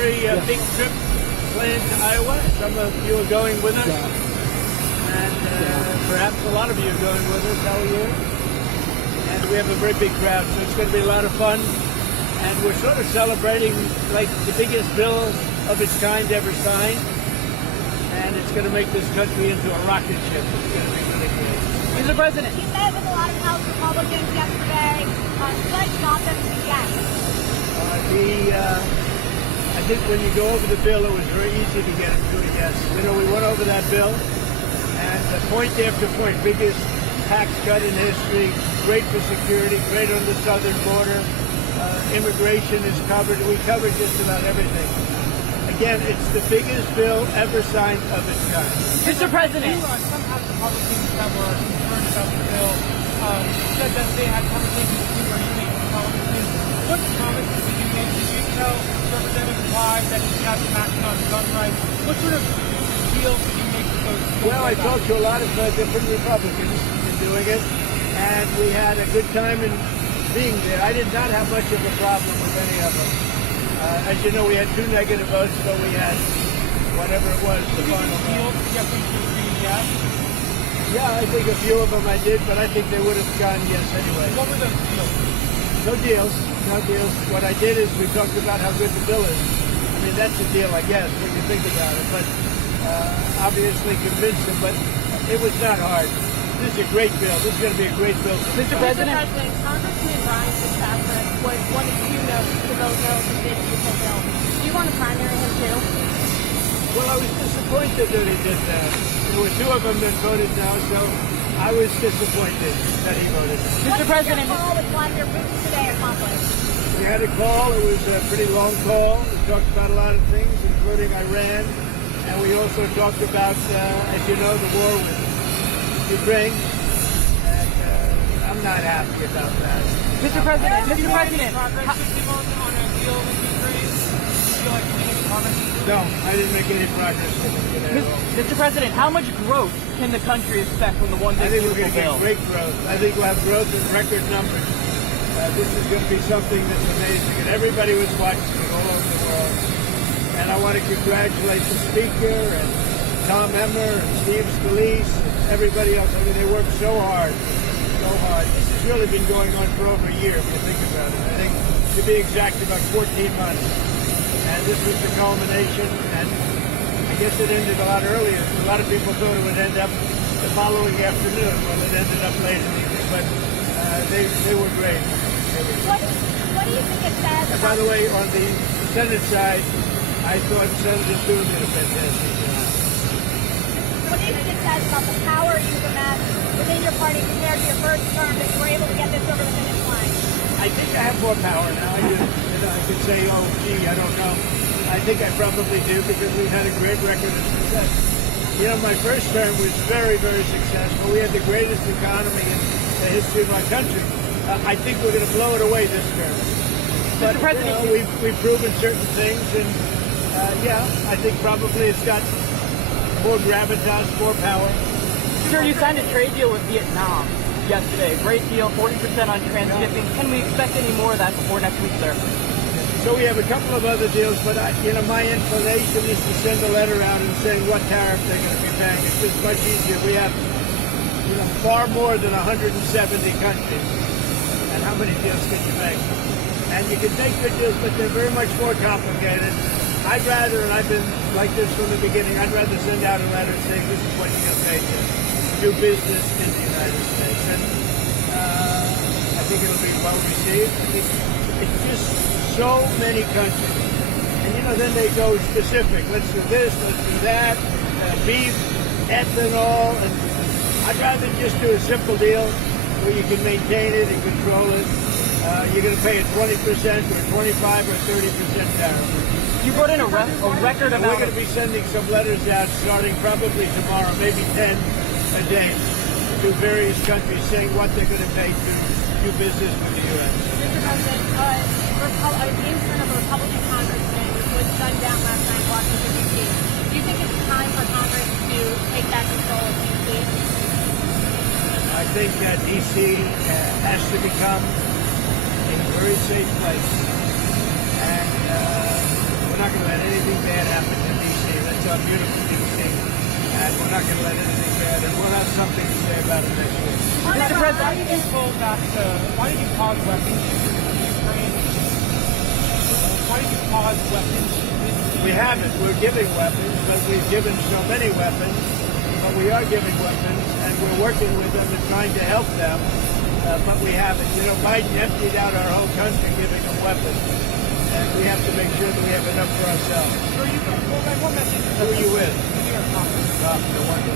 very big trip planned to Iowa. Some of you are going with us, and perhaps a lot of you are going with us. How are you? And we have a very big crowd, so it's going to be a lot of fun. And we're sort of celebrating like the biggest bill of its kind ever signed. And it's going to make this country into a rocket ship. It's going to be really great. Mr. President. He met with a lot of House Republicans yesterday. What got them to yes? I think when you go over the bill, it was very easy to get him to a yes. You know, we went over that bill, and point after point, biggest tax cut in history, great for security, great on the southern border, immigration is covered. We covered just about everything. Again, it's the biggest bill ever signed of its kind. Mr. President. Some House Republicans that were concerned about the bill said that they had conversations with you where you made Republicans. What promises did you make? Did you tell Representative Wise that you have to act on gun rights? What sort of deals did you make with those? Well, I talked to a lot of different Republicans in doing it, and we had a good time in being there. I did not have much of a problem with any of them. As you know, we had 2 negative votes, but we had whatever it was, the final vote. Yeah, I think a few of them I did, but I think they would have gone yes anyway. What were those deals? No deals. No deals. What I did is we talked about how good the bill is. I mean, that's a deal, I guess, when you think about it. But obviously convinced them, but it was not hard. This is a great bill. This is going to be a great bill. Mr. President. Congressman Brian Fitzpatrick was one of 2 no's to vote no to this diesel bill. Do you want to primary him too? Well, I was disappointed that he did that. There were 2 of them that voted no, so I was disappointed that he voted no. Mr. President. What did your call with Vladimir Putin today accomplish? We had a call. It was a pretty long call. We talked about a lot of things, including Iran. And we also talked about, as you know, the war with Ukraine. And I'm not happy about that. Mr. President. Mr. President. Progress with people on a deal with Ukraine? Do you feel like you made any progress? No, I didn't make any progress with it at all. Mr. President, how much growth can the country expect from the one I big think we're beautiful going to get bill? great growth. I think we'll have growth in record numbers. This is going to be something that's amazing, and everybody was watching it all over the world. And I want to congratulate the Speaker and Tom Emmer and Steve Scalise and everybody else. I mean, they worked so hard, so hard. This has really been going on for over a year, if you think about it. I think, to be exact, about 14 months. And this was the culmination, and I guess it ended a lot earlier. A lot of people thought it would end up the following afternoon. Well, it ended up late in the evening, but they were great. What do you think it says? And by the way, on the Senate side, I thought Senator Thune did a fantastic job. What do you think it says about the power you've amassed within your party compared to your first term that you were able to get this over the finish line? I think I have more power now. I could say, oh, gee, I don't know. I think I probably do because we've had a great record of success. You know, my first term was very, very successful. We had the greatest economy in the history of our country. I think we're going to blow it away this term. But, Mr. President, we've proven certain things, and yeah, I think probably it's got more gravitas, more power. Sir, you signed a trade deal with Vietnam yesterday. Great deal, 40% on transshipping. Can we expect any more of that before next week, sir? So we have a couple of other deals, but my inclination is to send a letter out and saying what tariff they're going to be paying. It's just much easier. We have far more than 170 countries. And how many deals can you make? And you can make good deals, but they're very much more complicated. I'd rather, and I've been like this from the beginning, I'd rather send out a letter saying this is what you're going to pay to do business in the United States. And I think it'll be well received. It's just so many countries. And then they go specific. Let's do this, let's do that, beef, ethanol. And I'd rather just do a simple deal where you can maintain it and control it. You're going to pay a 20% or 25 or 30% tariff. You brought in a record amount. We're going to be sending some letters out starting probably tomorrow, maybe 10 a day, to various countries saying what they're going to pay to do business with the U.S. Mr. President, the intern of a Republican congressman was gunned down last night in Washington, D.C. Do you think it's time for Congress to take back control of D.C.? I think that D.C. has to become a very safe place, and we're not going to let beautiful DC. And we're not going to let anything bad, and we'll have something to say about it next week. Mr. Why did President, you pull back why did you pause weapons to Ukraine? Why did you pause weapons? We haven't. We're giving weapons, but we've given so many weapons. But we are giving weapons, and we're working with them and trying to help them. But we haven't. You know, Biden emptied out our whole country giving them weapons. And we have to make sure that we have enough for ourselves. So what message Who are you with? The New York Times. No wonder.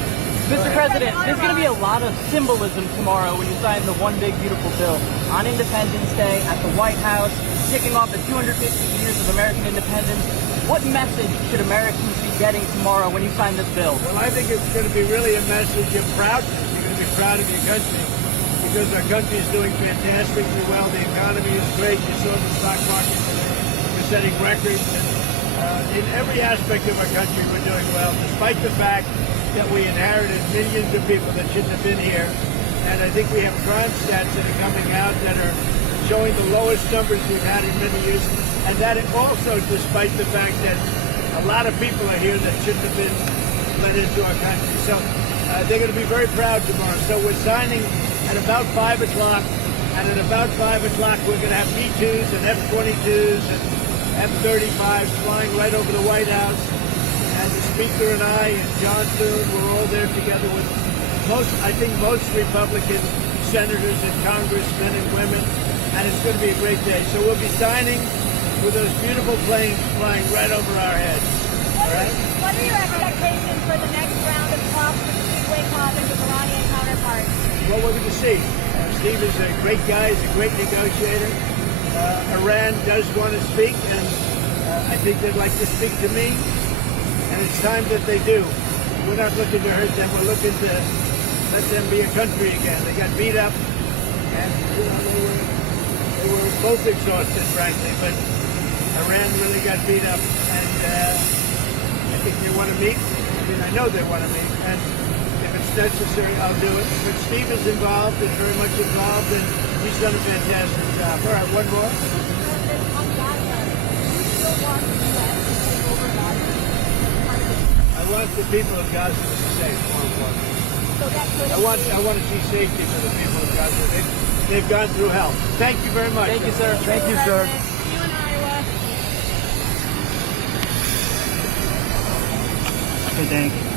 Mr. President, there's going to be a lot of symbolism tomorrow when you sign the One Big Beautiful Bill on Independence Day at the White House, kicking off the 250 years of American independence. What message should Americans be getting tomorrow when you sign this bill? Well, I think it's going to be really a message of proudness. You're going to be proud of your country because our country is doing fantastically well. The economy is great. You saw the stock market. We're setting records. And, in every aspect of our country, we're doing well, despite the fact that we inherited millions of people that shouldn't have been here. And I think we have crime stats that are coming out that are showing the lowest numbers we've had in many years. And that also despite the fact that a lot of people are here that shouldn't have been let into our country. So they're going to be very proud tomorrow. So we're signing at about 5 o'clock. And at about 5 o'clock, we're going to have B-2s and F-22s and F-35s flying right over the White House. And the Speaker and I and John Thune, we're all there together with most Republican senators and congressmen and women. And it's going to be a great day. So we'll be signing with those beautiful planes flying right over our heads. All right? What are your expectations for the next round of talks between Wyckoff and his Iranian counterpart? Well, we're going to see. Steve is a great guy. He's a great negotiator. Iran does want to speak, and I think they'd like to speak to me. And it's time that they do. We're not looking to hurt them. We're looking to let them be a country again. They got beat up, and you know they were both exhausted, frankly. But Iran really got beat up, and I think they want to meet. I mean, I know they want to meet, and if it's necessary, I'll do it. But Steve is involved, is very much involved, and he's done a fantastic job. All right, one more. On Gaza, do you still want the U.S. to take over Gaza? I want the people of Gaza to be safe, more important. So that could I want to see safety for the people of Gaza. They've gone through hell. Thank you very much. Thank you, sir. Thank you, sir. You in Iowa. Okay, thank you.